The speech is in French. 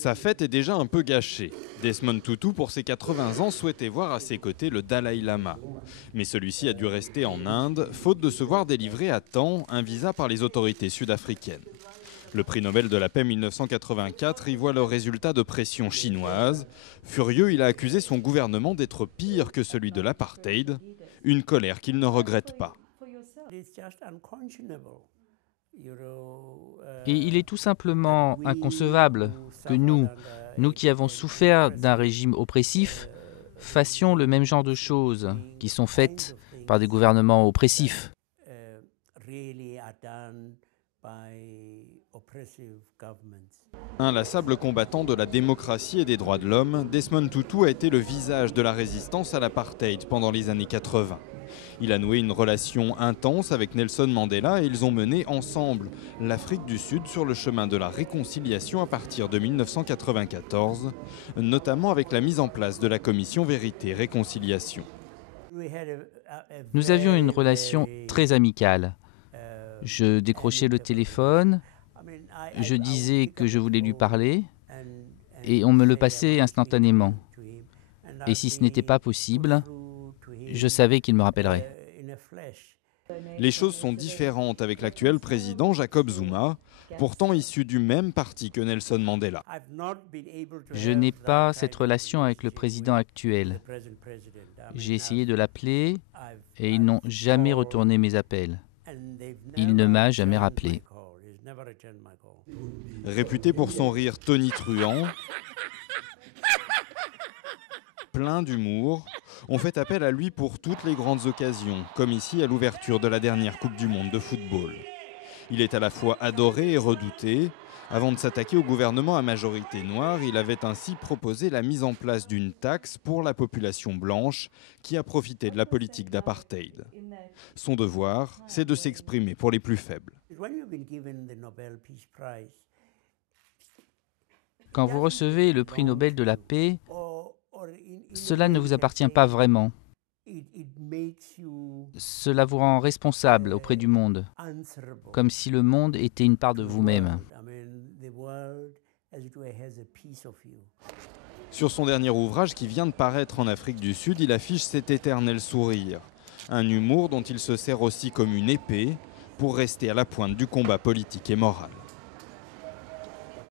Sa fête est déjà un peu gâchée. Desmond Tutu, pour ses 80 ans, souhaitait voir à ses côtés le Dalai Lama. Mais celui-ci a dû rester en Inde, faute de se voir délivrer à temps un visa par les autorités sud-africaines. Le prix Nobel de la paix 1984 y voit le résultat de pression chinoise. Furieux, il a accusé son gouvernement d'être pire que celui de l'apartheid, une colère qu'il ne regrette pas. Et il est tout simplement inconcevable que nous qui avons souffert d'un régime oppressif, fassions le même genre de choses qui sont faites par des gouvernements oppressifs. Inlassable combattant de la démocratie et des droits de l'homme, Desmond Tutu a été le visage de la résistance à l'apartheid pendant les années 80. Il a noué une relation intense avec Nelson Mandela et ils ont mené ensemble l'Afrique du Sud sur le chemin de la réconciliation à partir de 1994, notamment avec la mise en place de la commission Vérité-Réconciliation. Nous avions une relation très amicale. Je décrochais le téléphone, je disais que je voulais lui parler et on me le passait instantanément. Et si ce n'était pas possible, je savais qu'il me rappellerait. Les choses sont différentes avec l'actuel président Jacob Zuma, pourtant issu du même parti que Nelson Mandela. Je n'ai pas cette relation avec le président actuel. J'ai essayé de l'appeler et ils n'ont jamais retourné mes appels. Il ne m'a jamais rappelé. Réputé pour son rire tonitruant, plein d'humour, on fait appel à lui pour toutes les grandes occasions, comme ici à l'ouverture de la dernière Coupe du Monde de football. Il est à la fois adoré et redouté. Avant de s'attaquer au gouvernement à majorité noire, il avait ainsi proposé la mise en place d'une taxe pour la population blanche qui a profité de la politique d'apartheid. Son devoir, c'est de s'exprimer pour les plus faibles. Quand vous recevez le prix Nobel de la paix, cela ne vous appartient pas vraiment. Cela vous rend responsable auprès du monde, comme si le monde était une part de vous-même. Sur son dernier ouvrage qui vient de paraître en Afrique du Sud, il affiche cet éternel sourire. Un humour dont il se sert aussi comme une épée pour rester à la pointe du combat politique et moral.